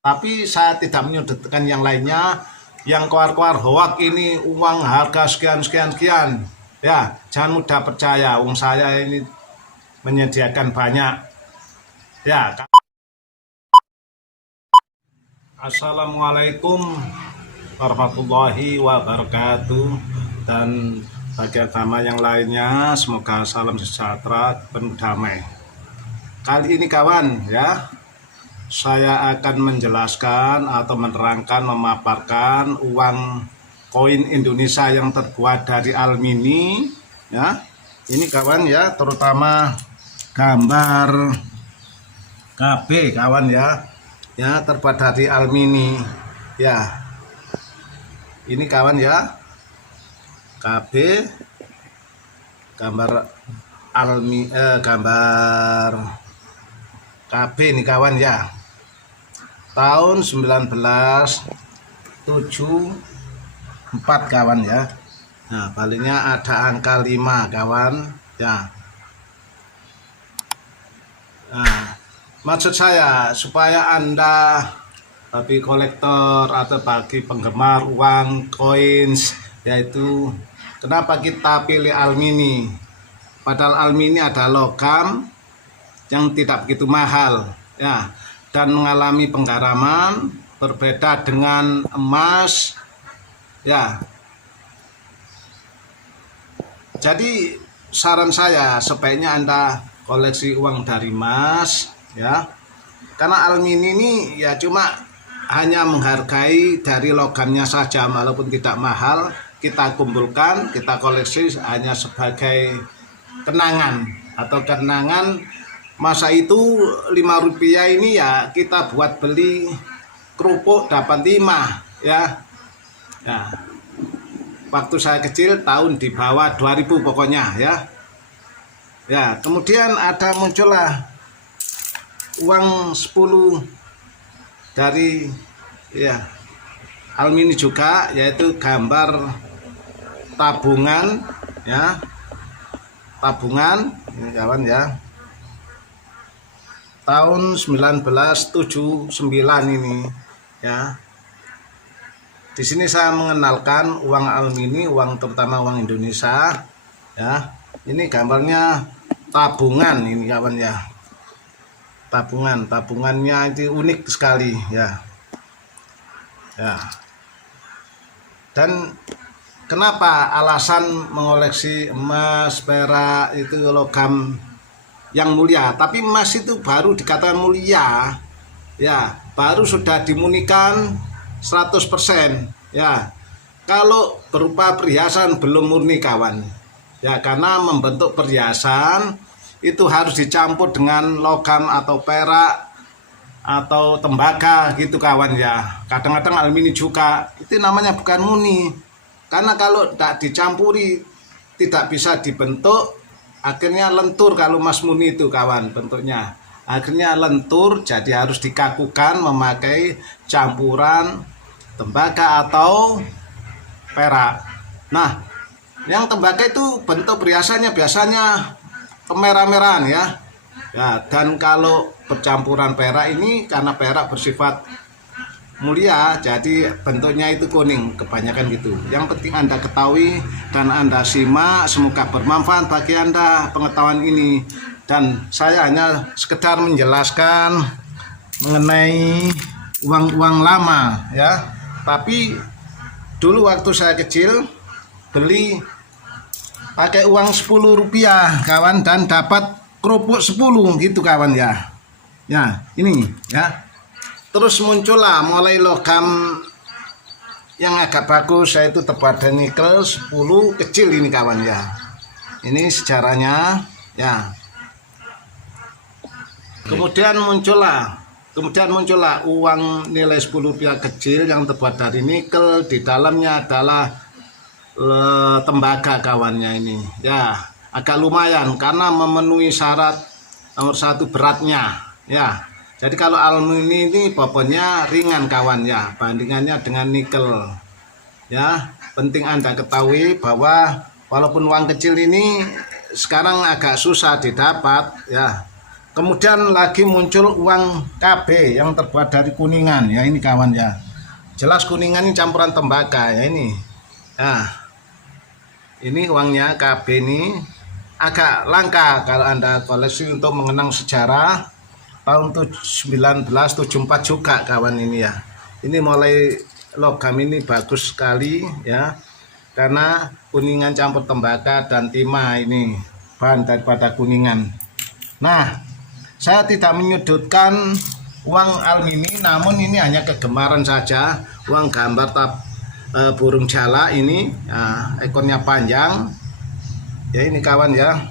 Tapi saya tidak menyudutkan yang lainnya, yang keluar-keluar hoak ini uang harga sekian sekian sekian. Ya, jangan mudah percaya. Uang saya ini menyediakan banyak. Ya. Assalamualaikum warahmatullahi wabarakatuh, dan bagi agama yang lainnya semoga salam sejahtera penuh damai. Kali ini kawan ya, saya akan menjelaskan atau menerangkan, memaparkan uang koin Indonesia yang terbuat dari alumini ya. Ini kawan ya, terutama gambar KB kawan ya, terbuat dari alumini ya. Ini kawan ya, KB gambar gambar KB nih kawan ya, tahun 1974 kawan ya. Nah, palingnya ada angka 5 kawan ya. Nah, maksud saya supaya Anda bagi kolektor atau bagi penggemar uang coins, yaitu kenapa kita pilih alumini. Padahal alumini adalah logam yang tidak begitu mahal ya, dan mengalami penggaraman berbeda dengan emas ya. Jadi saran saya sebaiknya Anda koleksi uang dari emas ya, karena alumini ini ya cuma hanya menghargai dari logamnya saja, walaupun tidak mahal. Kita kumpulkan, kita koleksi hanya sebagai kenangan, atau kenangan masa itu Rp5 ini ya kita buat beli kerupuk dapat 5 ya. Ya, waktu saya kecil tahun di bawah 2000 pokoknya ya. Ya, kemudian ada muncullah uang 10 dari ya alumini juga, yaitu gambar tabungan ya. Tabungan ini kawan ya, tahun 1979 ini ya. Di sini saya mengenalkan uang alumini, uang terutama uang Indonesia ya. Ini gambarnya tabungan ini kawan ya. Tabungannya itu unik sekali ya. Ya. Dan kenapa alasan mengoleksi emas, perak itu logam yang mulia, tapi emas itu baru dikatakan mulia ya, baru sudah dimunikan 100% ya. Kalau berupa perhiasan belum murni kawan ya, karena membentuk perhiasan itu harus dicampur dengan logam atau perak atau tembaga gitu kawan ya. Kadang-kadang alumini juga, itu namanya bukan murni, karena kalau tidak dicampuri tidak bisa dibentuk, akhirnya lentur. Kalau emas murni itu kawan bentuknya akhirnya lentur, jadi harus dikakukan memakai campuran tembaga atau perak. Nah, yang tembaga itu bentuk perhiasannya biasanya kemerah-merahan ya. Ya, dan kalau percampuran perak ini, karena perak bersifat mulia, jadi bentuknya itu kuning kebanyakan gitu. Yang penting Anda ketahui dan Anda simak, semoga bermanfaat bagi Anda pengetahuan ini. Dan saya hanya sekedar menjelaskan mengenai uang-uang lama ya. Tapi dulu waktu saya kecil beli pakai uang Rp10 kawan, dan dapat kerupuk 10 gitu kawan ya. Ya, ini ya. Terus muncullah mulai logam yang agak bagus, yaitu terbuat dari nikel 10 kecil ini kawan ya. Ini sejarahnya ya. Kemudian muncullah uang nilai Rp10 kecil yang terbuat dari nikel, di dalamnya adalah tembaga kawannya ini ya. Agak lumayan karena memenuhi syarat nomor 1 beratnya ya. Jadi kalau alumini ini bobotnya ringan kawan ya, bandingannya dengan nikel ya. Penting Anda ketahui bahwa walaupun uang kecil ini sekarang agak susah didapat ya, Kemudian lagi muncul uang KB yang terbuat dari kuningan ya, ini kawan ya. Jelas kuningan ini campuran tembaga ya ini. Nah, ini uangnya KB ini agak langka kalau Anda koleksi untuk mengenang sejarah tahun 1974 juga kawan ini ya. Ini mulai logam ini bagus sekali ya. Karena kuningan campur tembaga dan timah ini bahan daripada kuningan. Nah, saya tidak menyudutkan uang almini, namun ini hanya kegemaran saja. Uang gambar burung jala ini, ekornya panjang. Ya ini kawan ya.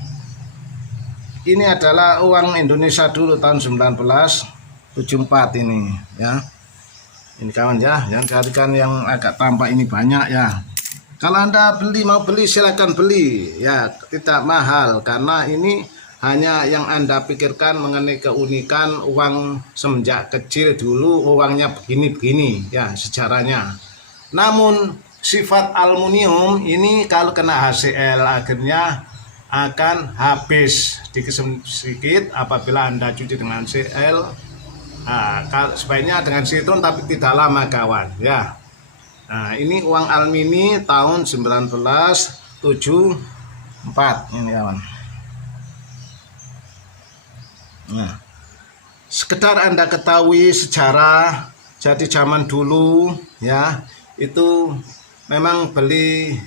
Ini adalah uang Indonesia dulu tahun 1974 ini ya. Ini kawan ya, yang carikan yang agak tampak ini banyak ya. Kalau Anda mau beli silakan beli ya, tidak mahal karena ini hanya yang Anda pikirkan mengenai keunikan uang semenjak kecil dulu uangnya begini-begini ya sejarahnya. Namun sifat aluminium ini kalau kena HCl akhirnya akan habis sedikit apabila Anda cuci dengan Cl. Sebaiknya dengan sitron tapi tidak lama kawan ya. Nah, ini uang almini tahun 1974 ini kawan. Nah, sekedar Anda ketahui sejarah, jadi zaman dulu ya, itu memang beli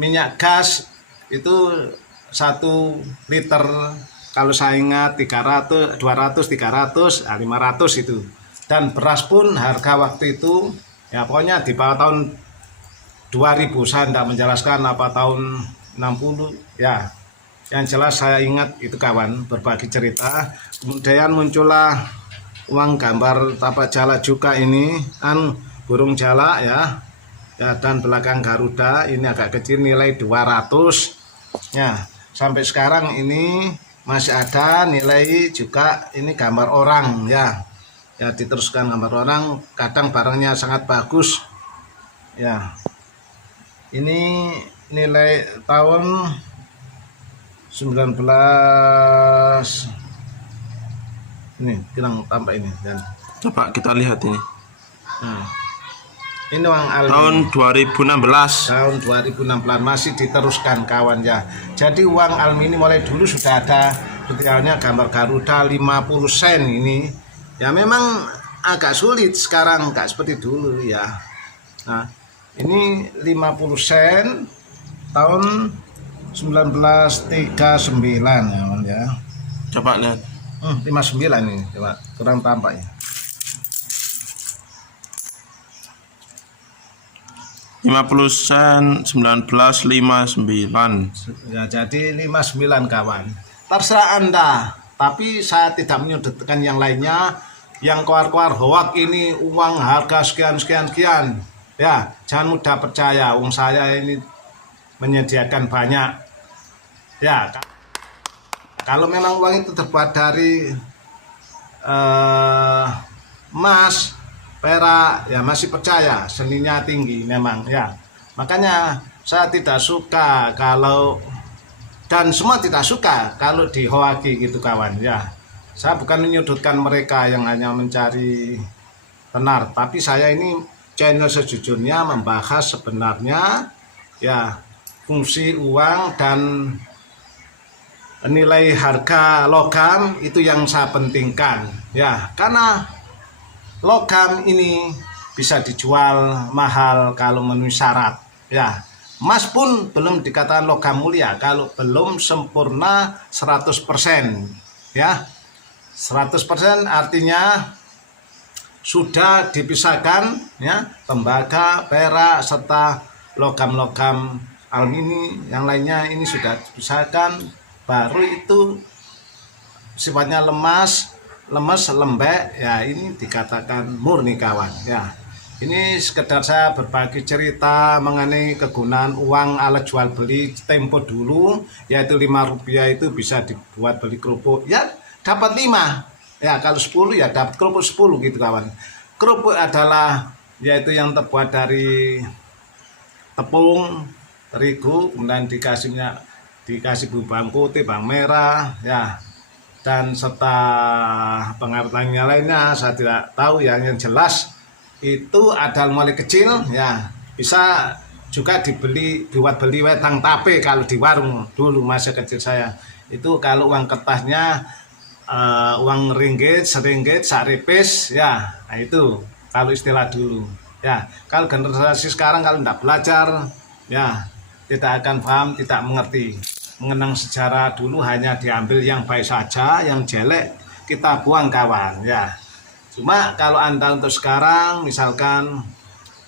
minyak gas itu 1 liter kalau saya ingat 300, 200, 300, 500 itu. Dan beras pun harga waktu itu ya pokoknya di bawah tahun 2000, saya tidak menjelaskan apa tahun 60 ya. Yang jelas saya ingat itu kawan, berbagi cerita. Kemudian muncullah uang gambar tapak jala juga ini kan burung jala ya. Ya dan belakang Garuda ini agak kecil nilai 200 ya. Sampai sekarang ini masih ada nilai juga ini gambar orang ya. Ya diteruskan gambar orang, kadang barangnya sangat bagus ya. Ini nilai tahun 19 ini bilang tambah ini dan coba kita lihat ini. Ini uang almini Tahun 2016. tahun 2016 masih diteruskan kawan ya. Jadi uang almini mulai dulu sudah ada detailnya gambar Garuda 50 sen ini. Ya memang agak sulit sekarang, nggak seperti dulu ya. Nah ini 50 sen tahun 1939 ya. Coba lihat. 59 ini, coba kurang tampak ya. 50 sen 1959. Ya jadi 59 kawan. Terserah Anda, tapi saya tidak menyudutkan yang lainnya. Yang keluar-keluar hoak ini uang harga sekian ya jangan mudah percaya, uang saya ini menyediakan banyak ya. Kalau memang uang itu terbuat dari emas, perak ya masih percaya, seninya tinggi memang ya. Makanya saya tidak suka kalau, dan semua tidak suka kalau dihoaki gitu kawan ya. Saya bukan menyudutkan mereka yang hanya mencari benar, tapi saya ini channel sejujurnya membahas sebenarnya ya fungsi uang dan nilai harga logam itu yang saya pentingkan ya, karena logam ini bisa dijual mahal kalau memenuhi syarat ya. Emas pun belum dikatakan logam mulia kalau belum sempurna 100% ya. 100% artinya sudah dipisahkan ya, tembaga, perak serta logam-logam alumini yang lainnya ini sudah dipisahkan, baru itu sifatnya lemes, lembek ya, ini dikatakan murni kawan ya. Ini sekedar saya berbagi cerita mengenai kegunaan uang alat jual beli tempo dulu, yaitu Rp5 itu bisa dibuat beli kerupuk ya, dapat 5 ya, kalau 10 ya dapat kerupuk 10 gitu kawan. Kerupuk adalah yaitu yang terbuat dari tepung terigu, kemudian dikasih bawang putih, bawang merah ya, dan serta pengertiannya lainnya saya tidak tahu ya. Yang jelas itu ada mulai kecil ya, bisa juga dibuat beli wedang tape kalau di warung dulu masa kecil saya. Itu kalau uang kertasnya uang ringgit, seringgit, saripis ya. Nah itu kalau istilah dulu ya. Kalau generasi sekarang kalau tidak belajar ya tidak akan paham, tidak mengerti. Mengenang sejarah dulu hanya diambil yang baik saja, yang jelek kita buang kawan ya. Cuma kalau Anda untuk sekarang misalkan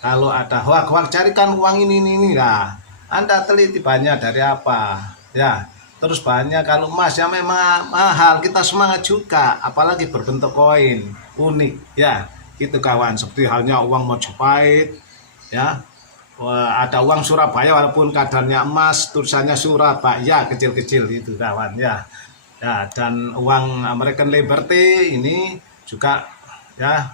kalau ada hoak-hoak, carikan uang ini lah. Anda teliti banyak dari apa ya. Terus banyak kalau emas yang memang mahal, kita semangat juga, apalagi berbentuk koin unik ya. Gitu kawan, seperti halnya uang Mojopahit ya. Ada uang Surabaya walaupun kadarnya emas, tulisannya Surabaya kecil-kecil itu kawan ya. Ya, dan uang American Liberty ini juga ya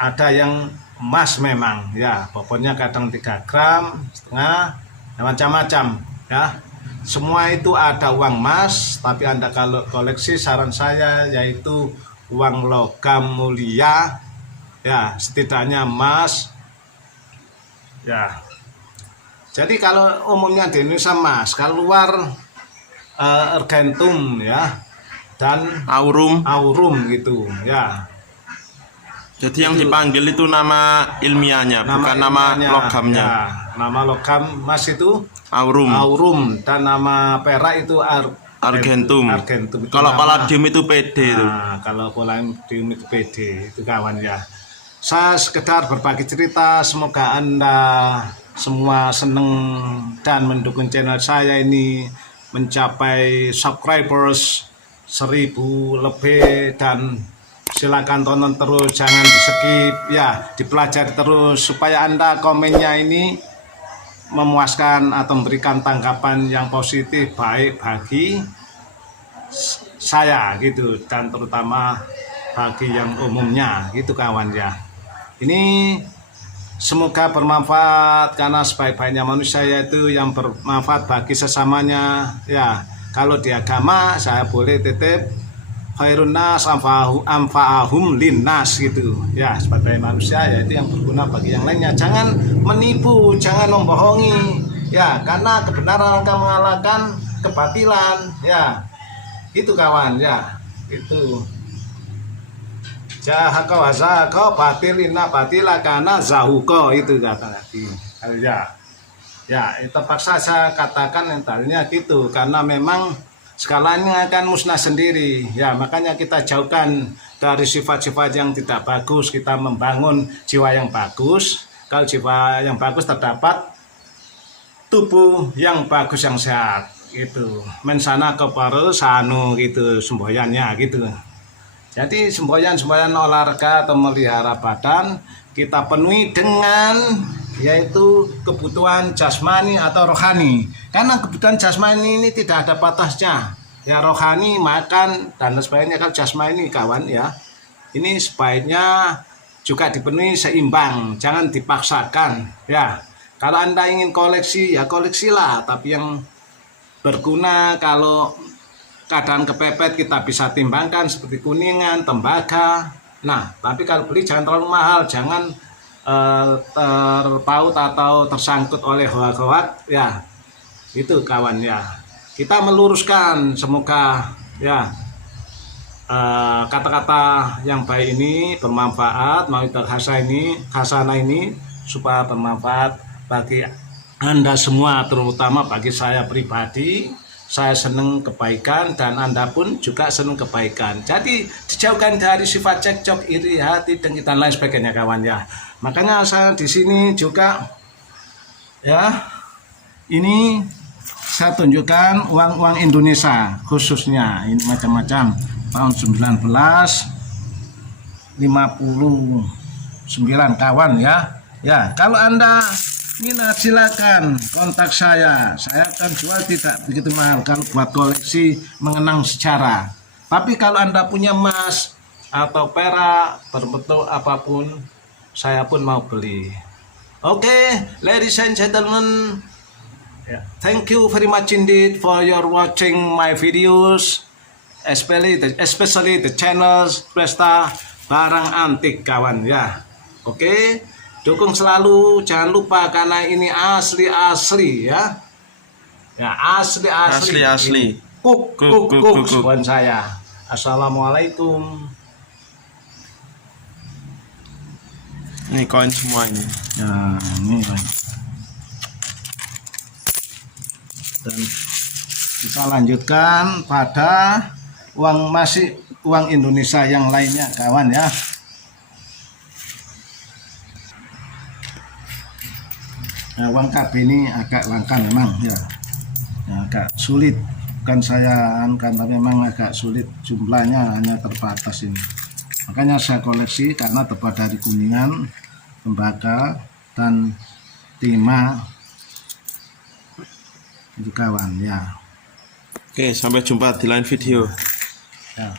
ada yang emas memang ya, bobotnya kadang 3 gram setengah ya, macam-macam ya. Semua itu ada uang emas, tapi Anda kalau koleksi saran saya yaitu uang logam mulia ya, setidaknya emas ya. Jadi kalau umumnya di Indonesia emas, kalau luar argentum ya dan aurum gitu ya. Jadi yang dipanggil itu nama ilmiahnya, bukan nama logamnya. Ya, nama logam emas itu Aurum. Dan nama perak itu Argentum. Itu kalau nama, palladium itu PD itu. Kalau palladium itu PD itu kawan ya. Saya sekedar berbagi cerita, semoga Anda semua senang dan mendukung channel saya ini mencapai subscribers 1000 lebih, dan silakan tonton terus, jangan di skip ya, dipelajari terus supaya Anda komennya ini memuaskan atau memberikan tanggapan yang positif baik bagi saya gitu, dan terutama bagi yang umumnya gitu kawan ya. Ini semoga bermanfaat, karena sebaik-baiknya manusia yaitu yang bermanfaat bagi sesamanya ya. Kalau di agama saya boleh titip khairun nas anfa'ahum linnas gitu ya, sebagai manusia yaitu yang berguna bagi yang lainnya. Jangan menipu, jangan membohongi ya, karena kebenaran akan mengalahkan kebatilan ya. Itu kawan ya, itu jahaka wa zahaka batilina batila kana zahuka, itu kata tadi ya. Ya, terpaksa saya katakan yang tadinya gitu, karena memang skalanya akan musnah sendiri ya. Makanya kita jauhkan dari sifat-sifat yang tidak bagus, kita membangun jiwa yang bagus. Kalau jiwa yang bagus terdapat tubuh yang bagus, yang sehat gitu. Mensana keparu sanu gitu semboyannya gitu. Jadi semboyan olahraga atau melihara badan kita penuhi dengan yaitu kebutuhan jasmani atau rohani. Karena kebutuhan jasmani ini tidak ada batasnya. Ya, rohani makan dan sebagainya. Kalau jasmani kawan ya, ini sebaiknya juga dipenuhi seimbang, jangan dipaksakan ya. Kalau Anda ingin koleksi ya koleksilah, tapi yang berguna. Kalau keadaan kepepet kita bisa timbangkan seperti kuningan, tembaga. Nah, tapi kalau beli jangan terlalu mahal, jangan terpaut atau tersangkut oleh hoak-hoak ya. Itu kawan ya. Kita meluruskan, semoga ya kata-kata yang baik ini bermanfaat, mauidul hasanah ini supaya bermanfaat bagi Anda semua, terutama bagi saya pribadi. Saya senang kebaikan dan Anda pun juga senang kebaikan. Jadi dijauhkan dari sifat cekcok, iri hati, dengki dan lain sebagainya kawan ya. Makanya saya di sini juga ya, ini saya tunjukkan uang-uang Indonesia khususnya ini macam-macam tahun 1959 kawan ya. Ya, kalau Anda minat silakan kontak saya akan jual tidak begitu mahal kalau buat koleksi mengenang sejarah. Tapi kalau Anda punya emas atau perak berbentuk apapun, saya pun mau beli. Oke, ladies and gentlemen, thank you very much indeed for your watching my videos. especially the channels Presta Barang Antik kawan ya. Oke, dukung selalu, jangan lupa karena ini asli ya. Ya, asli. Kuk kawan saya. Assalamualaikum. Ini koin semua ini. Ya, ini kan. Dan kita lanjutkan pada uang Indonesia yang lainnya kawan ya. Nah, uang KB ini agak langka memang ya. Agak sulit, bukan saya karena memang agak sulit, jumlahnya hanya terbatas ini. Makanya saya koleksi karena terbuat dari kuningan, tembaga, dan timah itu kawan ya. Oke, sampai jumpa di lain video. Ya.